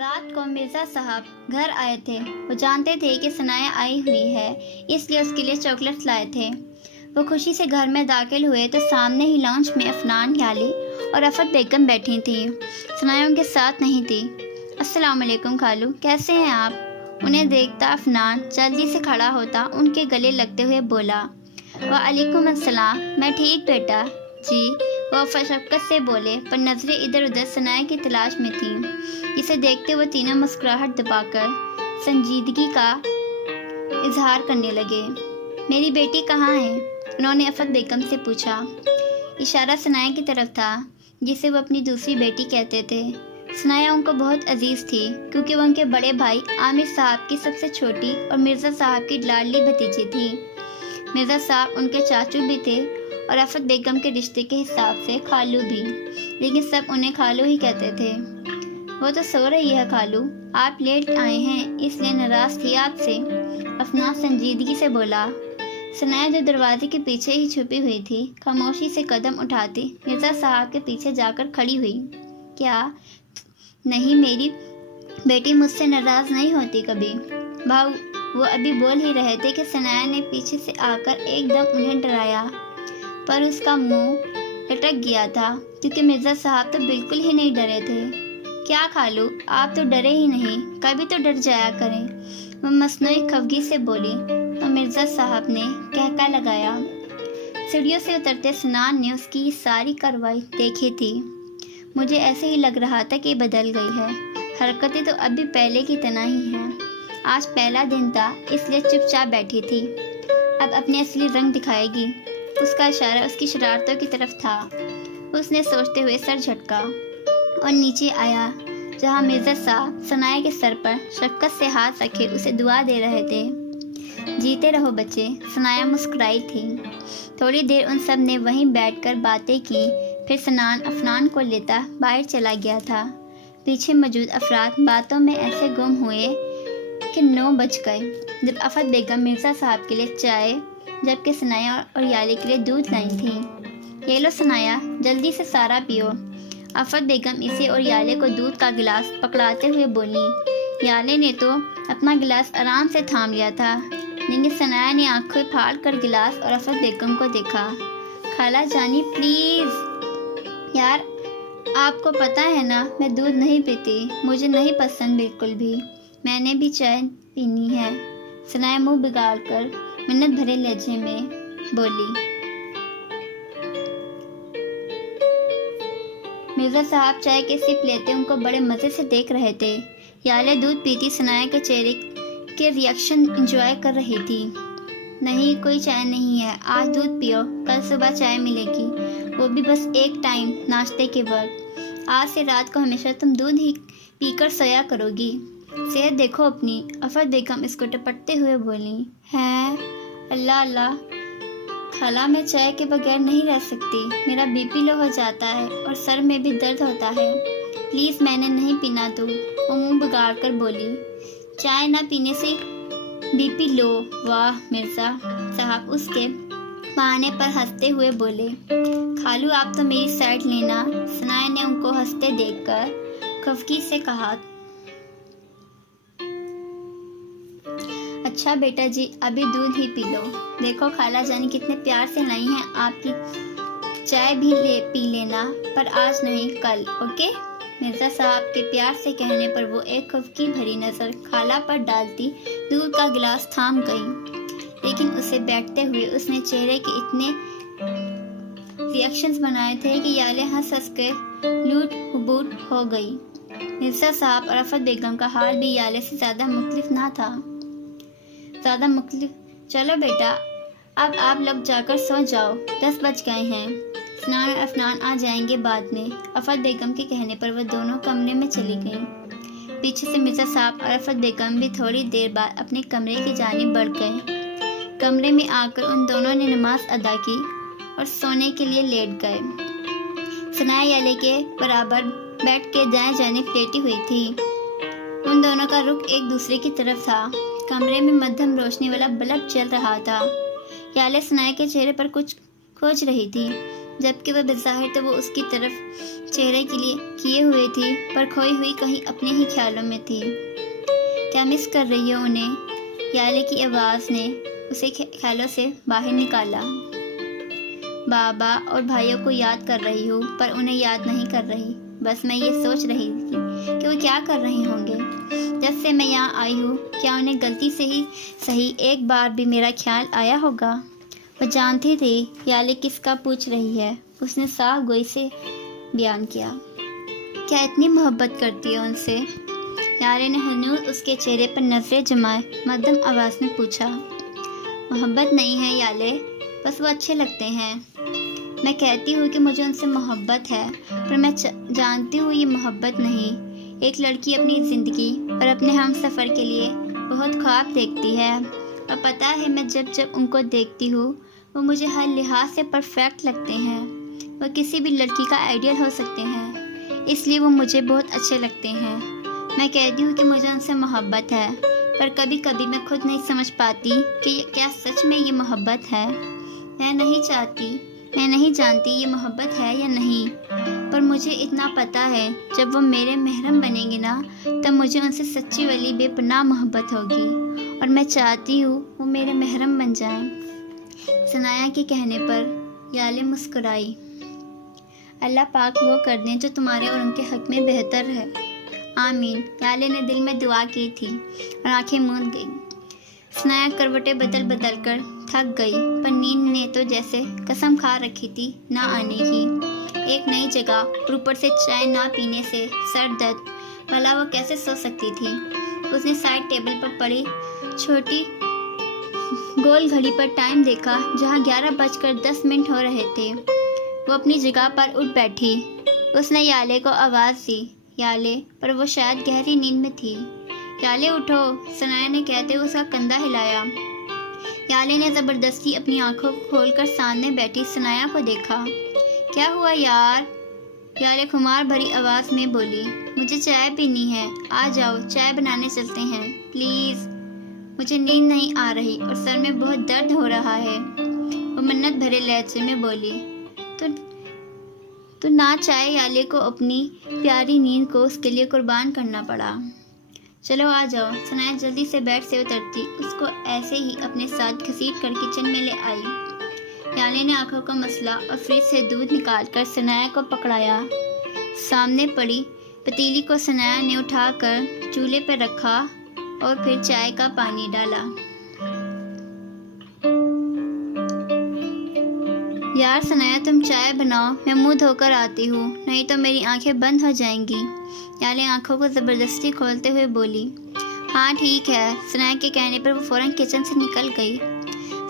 رات کو مرزا صاحب گھر آئے تھے۔ وہ جانتے تھے کہ ثنایا آئی ہوئی ہے، اس لیے اس کے لیے چاکلیٹس لائے تھے۔ وہ خوشی سے گھر میں داخل ہوئے تو سامنے ہی لانچ میں عفنان، یالی اور رفعت بیگم بیٹھی تھیں۔ ثنایا ان کے ساتھ نہیں تھی۔ السلام علیکم خالو، کیسے ہیں آپ؟ انہیں دیکھتا عفنان جلدی سے کھڑا ہوتا ان کے گلے لگتے ہوئے بولا، وعلیکم السلام، میں ٹھیک بیٹا جی۔ وہ شفقت سے بولے پر نظریں ادھر ادھر ثنایا کی تلاش میں تھیں۔ اسے دیکھتے وہ تینوں مسکراہٹ دبا کر سنجیدگی کا اظہار کرنے لگے۔ میری بیٹی کہاں ہے؟ انہوں نے رفعت بیگم سے پوچھا۔ اشارہ ثنایا کی طرف تھا جسے وہ اپنی دوسری بیٹی کہتے تھے۔ ثنایا ان کو بہت عزیز تھی کیونکہ وہ ان کے بڑے بھائی عامر صاحب کی سب سے چھوٹی اور مرزا صاحب کی لاڈلی بھتیجی تھی۔ مرزا صاحب ان کے چاچو بھی تھے اور رفعت بیگم کے رشتے کے حساب سے خالو بھی، لیکن سب انہیں خالو ہی کہتے تھے۔ وہ تو سو رہی ہے خالو، آپ لیٹ آئے ہیں اس لیے ناراض تھی آپ سے، عفنان سنجیدگی سے بولا۔ ثنایا جو دروازے کے پیچھے ہی چھپی ہوئی تھی خاموشی سے قدم اٹھاتی مرزا صاحب کے پیچھے جا کر کھڑی ہوئی۔ کیا نہیں، میری بیٹی مجھ سے ناراض نہیں ہوتی کبھی بھاؤ۔ وہ ابھی بول ہی رہے تھے کہ ثنایا نے پیچھے سے آ کر ایک دم انہیں ڈرایا، پر اس کا منہ لٹک گیا تھا کیونکہ مرزا صاحب تو بالکل ہی نہیں ڈرے تھے۔ کیا خالو، آپ تو ڈرے ہی نہیں، کبھی تو ڈر جایا کریں، وہ مصنوعی خفگی سے بولی اور مرزا صاحب نے کہکا لگایا۔ سیڑھیوں سے اترتے سنان نے اس کی یہ ساری کارروائی دیکھی تھی۔ مجھے ایسے ہی لگ رہا تھا کہ بدل گئی ہے، حرکتیں تو اب بھی پہلے کی طرح ہی ہیں۔ آج پہلا دن تھا اس لیے چپ چاپ بیٹھی تھی، اب اپنے اصلی رنگ دکھائے گی۔ اس کا اشارہ اس کی شرارتوں کی طرف تھا۔ اس نے سوچتے ہوئے سر جھٹکا اور نیچے آیا جہاں مرزا صاحب ثنایا کے سر پر شفقت سے ہاتھ رکھے اسے دعا دے رہے تھے۔ جیتے رہو بچے، ثنایا مسکرائی تھی۔ تھوڑی دیر ان سب نے وہیں بیٹھ کر باتیں کی، پھر سنان عفنان کو لیتا باہر چلا گیا تھا۔ پیچھے موجود افراد باتوں میں ایسے گم ہوئے کہ 9 بج گئے جب رفعت بیگم مرزا صاحب کے لیے چائے جبکہ ثنایا اور یالی کے لیے دودھ لائی تھیں۔ یہ لو ثنایا، جلدی سے سارا پیو، رفعت بیگم اسے اور یالے کو دودھ کا گلاس پکڑاتے ہوئے بولی۔ یالے نے تو اپنا گلاس آرام سے تھام لیا تھا، لیکن ثنایا نے آنکھیں پھاڑ کر گلاس اور رفعت بیگم کو دیکھا۔ خالہ جانی پلیز، یار آپ کو پتہ ہے نا میں دودھ نہیں پیتی، مجھے نہیں پسند بالکل بھی، میں نے بھی چائے پینی ہے، ثنایا منہ بگاڑ کر منت بھرے لہجے میں بولی۔ مرزا صاحب چائے کے سپ لیتے ان کو بڑے مزے سے دیکھ رہے تھے۔ یالے دودھ پیتی ثنایا کے چہرے کے ریاکشن انجوائے کر رہی تھی۔ نہیں، کوئی چائے نہیں ہے، آج دودھ پیو، کل صبح چائے ملے گی، وہ بھی بس ایک ٹائم ناشتے کے وقت۔ آج سے رات کو ہمیشہ تم دودھ ہی پی کر سویا کرو گی، صحت دیکھو اپنی، رفعت بیگم اس کو ٹپٹتے ہوئے بولی۔ ہے اللہ اللہ خالہ، میں چائے کے بغیر نہیں رہ سکتی، میرا بی پی لو ہو جاتا ہے اور سر میں بھی درد ہوتا ہے، پلیز میں نے نہیں پینا دودھ، وہ منہ بگاڑ کر بولی۔ چائے نہ پینے سے بی پی لو؟ واہ، مرزا صاحب اس کے بہانے پر ہنستے ہوئے بولے۔ خالو آپ تو میری سائڈ لینا، ثنایا نے ان کو ہنستے دیکھ کر خفگی سے کہا۔ اچھا بیٹا جی، ابھی دودھ ہی پی لو، دیکھو خالہ جانی کتنے پیار سے لائی ہیں آپ کی، چائے بھی پی لینا، پر آج نہیں کل، اوکے؟ مرزا صاحب کے پیار سے کہنے پر وہ ایک خفگی بھری نظر خالہ پر ڈالتی دودھ کا گلاس تھام گئی، لیکن اسے بیٹھتے ہوئے اس نے چہرے کے اتنے ریاکشنز بنائے تھے کہ یالے ہنس ہنس کے لوٹ بوٹ ہو گئی۔ مرزا صاحب اور رفعت بیگم کا حال بھی یالے سے زیادہ مختلف نہ تھا۔ چلو بیٹا، اب آپ لوگ جا کر سو جاؤ، 10 بج گئے ہیں، سنان اور عفنان آ جائیں گے بعد میں۔ رفعت بیگم کے کہنے پر وہ دونوں کمرے میں چلی گئیں۔ پیچھے سے مرزا صاحب اور رفعت بیگم بھی تھوڑی دیر بعد اپنے کمرے کی جانب بڑھ گئے۔ کمرے میں آ کر ان دونوں نے نماز ادا کی اور سونے کے لیے لیٹ گئے۔ ثنایا یالے کے برابر بیٹھ کے دائیں جانب لیٹی ہوئی تھی، ان دونوں کا رخ ایک دوسرے کی طرف تھا۔ کمرے میں مدھم روشنی والا بلب جل رہا تھا۔ یالے ثنایا کے چہرے پر کچھ کھوج رہی تھی، جبکہ وہ بظاہر تو وہ اس کی طرف چہرے کے لیے کیے ہوئے تھی، پر کھوئی ہوئی کہیں اپنے ہی خیالوں میں تھی۔ کیا مس کر رہی ہو انہیں؟ یالے کی آواز نے اسے خیالوں سے باہر نکالا۔ بابا اور بھائیوں کو یاد کر رہی ہوں، پر انہیں یاد نہیں کر رہی۔ بس میں یہ سوچ رہی تھی کہ وہ کیا کر رہے ہوں گے جب سے میں یہاں آئی ہوں۔ کیا انہیں غلطی سے ہی صحیح ایک بار بھی میرا خیال آیا ہوگا؟ وہ جانتی تھی یالے کس کا پوچھ رہی ہے۔ اس نے صاف گوئی سے بیان کیا۔ کیا اتنی محبت کرتی ہے ان سے؟ یالے نے ہنوز اس کے چہرے پر نظریں جمائے مدھم آواز میں پوچھا۔ محبت نہیں ہے یالے، بس وہ اچھے لگتے ہیں۔ میں کہتی ہوں کہ مجھے ان سے محبت ہے، پر میں جانتی ہوں یہ محبت نہیں۔ ایک لڑکی اپنی زندگی اور اپنے ہم سفر کے لیے بہت خواب دیکھتی ہے، اور پتہ ہے میں جب ان کو دیکھتی ہوں وہ مجھے ہر لحاظ سے پرفیکٹ لگتے ہیں۔ وہ کسی بھی لڑکی کا آئیڈیل ہو سکتے ہیں، اس لیے وہ مجھے بہت اچھے لگتے ہیں۔ میں کہتی ہوں کہ مجھے ان سے محبت ہے، پر کبھی کبھی میں خود نہیں سمجھ پاتی کہ کیا سچ میں یہ محبت ہے۔ میں نہیں جانتی یہ محبت ہے یا نہیں، پر مجھے اتنا پتہ ہے جب وہ میرے محرم بنیں گے نا، تب مجھے ان سے سچی والی بے پناہ محبت ہوگی، اور میں چاہتی ہوں وہ میرے محرم بن جائیں۔ ثنایا کے کہنے پر یالے مسکرائی۔ اللہ پاک وہ کر دیں جو تمہارے اور ان کے حق میں بہتر ہے۔ آمین، یالے نے دل میں دعا کی تھی اور آنکھیں موند گئی۔ ثنایا کروٹیں بدل کر تھک گئی، پر نیند نے تو جیسے قسم کھا رکھی تھی نہ آنے کی۔ ایک نئی جگہ اور اوپر سے چائے نہ پینے سے سر درد، بھلا وہ کیسے سو سکتی تھی؟ اس نے سائڈ ٹیبل پر پڑی چھوٹی گول گھڑی پر ٹائم دیکھا، جہاں 11:10 ہو رہے تھے۔ وہ اپنی جگہ پر اٹھ بیٹھی۔ اس نے یالے کو آواز دی، یالے، پر وہ شاید گہری نیند میں تھی۔ یالے اٹھو، ثنایا نے کہتے ہوئے اس کا کندھا ہلایا۔ یالے نے زبردستی اپنی آنکھوں کو کھول کر سامنے بیٹھی ثنایا کو دیکھا۔ کیا ہوا یار؟ یالے خمار بھری آواز میں بولی۔ مجھے چائے پینی ہے، آ جاؤ چائے بنانے چلتے ہیں پلیز۔ مجھے نیند نہیں آ رہی اور سر میں بہت درد ہو رہا ہے، وہ منت بھرے لہجے میں بولی۔ تو نہ چائے یالے کو اپنی پیاری نیند کو اس کے لیے قربان کرنا پڑا۔ چلو آ جاؤ، ثنایا جلدی سے بیڈ سے اترتی اس کو ایسے ہی اپنے ساتھ گھسیٹ کر کچن میں لے آئی۔ یالے نے آنکھوں کا مسئلہ اور فریج سے دودھ نکال کر ثنایا کو پکڑایا۔ سامنے پڑی پتیلی کو ثنایا نے اٹھا کر چولہے پر رکھا اور پھر چائے کا پانی ڈالا۔ یار ثنایا تم چائے بناؤ، میں منہ دھو کر آتی ہوں، نہیں تو میری آنکھیں بند ہو جائیں گی۔ یالے آنکھوں کو زبردستی کھولتے ہوئے بولی۔ ہاں ٹھیک ہے، ثنایا کے کہنے پر وہ فوراً کچن سے نکل گئی۔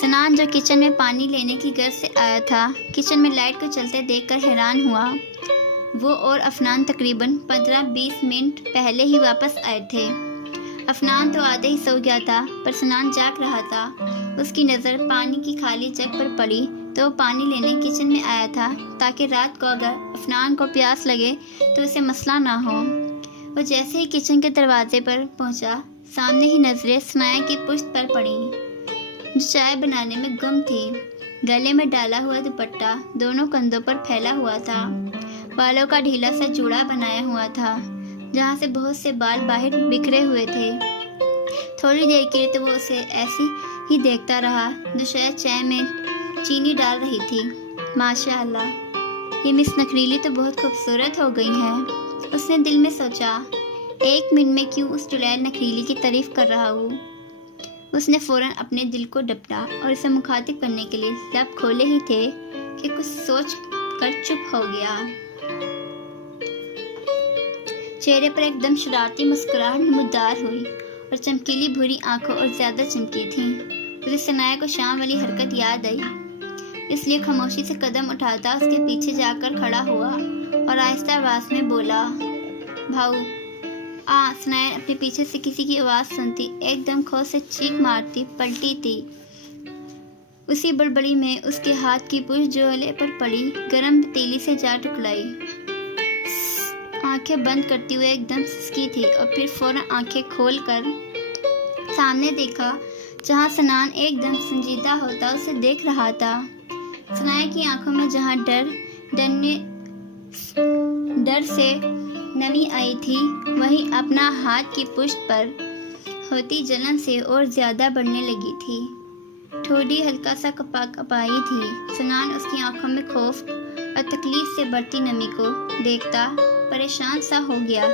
سنان جو کچن میں پانی لینے کی غرض سے آیا تھا، کچن میں لائٹ کو چلتے دیکھ کر حیران ہوا۔ وہ اور افنان تقریباً 15-20 منٹ پہلے ہی واپس آئے تھے۔ افنان تو آدھے ہی سو گیا تھا، پر سنان جاگ رہا تھا۔ اس کی نظر پانی کی خالی جگ پر پڑی تو وہ پانی لینے کچن میں آیا تھا، تاکہ رات کو اگر افنان کو پیاس لگے تو اسے مسئلہ نہ ہو۔ وہ جیسے ہی کچن کے دروازے پر پہنچا، سامنے ہی نظریں ثنایا کی پشت پر پڑیں، جو چائے بنانے میں گم تھی۔ گلے میں ڈالا ہوا دوپٹہ دونوں کندھوں پر پھیلا ہوا تھا، بالوں کا ڈھیلا سا جوڑا بنایا ہوا تھا، جہاں سے بہت سے بال باہر بکھرے ہوئے تھے۔ تھوڑی دیر کے لیے تو وہ اسے ایسی ہی دیکھتا رہا، جو شاید چائے میں چینی ڈال رہی تھی۔ ماشاء اللہ، یہ مس نکھریلی تو بہت خوبصورت ہو گئی ہیں، اس نے دل میں سوچا۔ ایک منٹ میں کیوں اس ٹلائل نکھریلی کی تعریف کر رہا ہوں۔ اس نے فوراً اپنے دل کو ڈپٹا اور اسے مخاطب کرنے کے لیے لب کھولے ہی تھے کہ کچھ سوچ کر چپ ہو گیا۔ چہرے پر ایک دم شرارتی مسکراہٹ نمودار ہوئی اور چمکیلی بھوری آنکھوں اور زیادہ چمکی تھیں۔ اسے ثنایا کو شام والی حرکت یاد آئی، اس لیے خاموشی سے قدم اٹھاتا اس کے پیچھے جا کر کھڑا ہوا اور آہستہ آواز میں بولا، بھاؤ ثنایا اپنے پیچھے سے کسی کی آواز سنتی ایک دم کھو سے چیخ مارتی پلٹی تھی۔ اسی بڑبڑی میں اس کے ہاتھ کی پشت جوہلے پر پڑی گرم پتیلی سے جا ٹکرائی۔ آنکھیں بند کرتے ہوئے ایک دم سسکی تھی اور پھر فوراً آنکھیں کھول کر سامنے دیکھا، جہاں سنان ایک دم سنجیدہ ہوتا اسے دیکھ رہا تھا۔ ثنایا کی آنکھوں میں جہاں ڈر سے نمی آئی تھی، وہیں اپنا ہاتھ کی پشت پر ہوتی جلن سے اور زیادہ بڑھنے لگی تھی۔ ٹھوڑی ہلکا سا کپائی تھی۔ سنان اس کی آنکھوں میں خوف اور تکلیف سے بڑھتی نمی کو دیکھتا پریشان سا ہو گیا۔